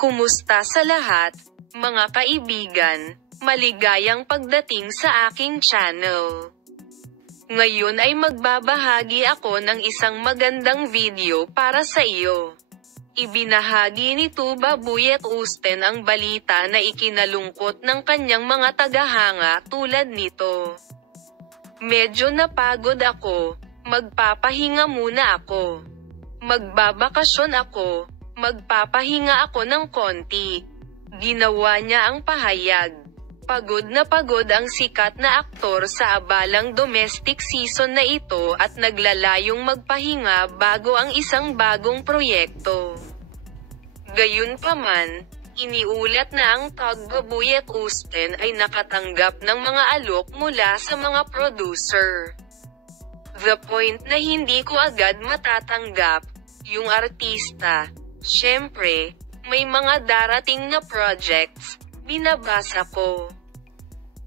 Kumusta sa lahat, mga kaibigan? Maligayang pagdating sa aking channel. Ngayon ay magbabahagi ako ng isang magandang video para sa iyo. Ibinahagi ni Tuba Buyet Usten ang balita na ikinalungkot ng kanyang mga tagahanga tulad nito. Medyo napagod ako, magpapahinga muna ako. Magbabakasyon ako, magpapahinga ako ng konti. Ginawa niya ang pahayag. Pagod na pagod ang sikat na aktor sa abalang domestic season na ito at naglalayong magpahinga bago ang isang bagong proyekto. Gayunpaman, iniulat na ang Tuba Buyet Usten ay nakatanggap ng mga alok mula sa mga producer. The point na hindi ko agad matatanggap, yung artista, syempre, may mga darating na projects, binabasa ko.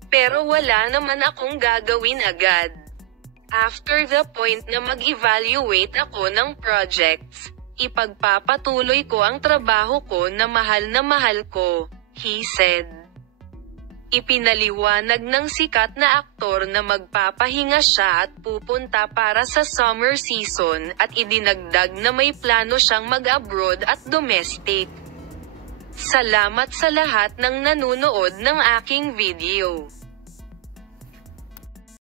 Pero wala naman akong gagawin agad. After the point na mag-evaluate ako ng projects, ipagpapatuloy ko ang trabaho ko na mahal ko, he said. Ipinaliwanag ng sikat na aktor na magpapahinga siya at pupunta para sa summer season at idinagdag na may plano siyang mag-abroad at domestic. Salamat sa lahat ng nanunood ng aking video.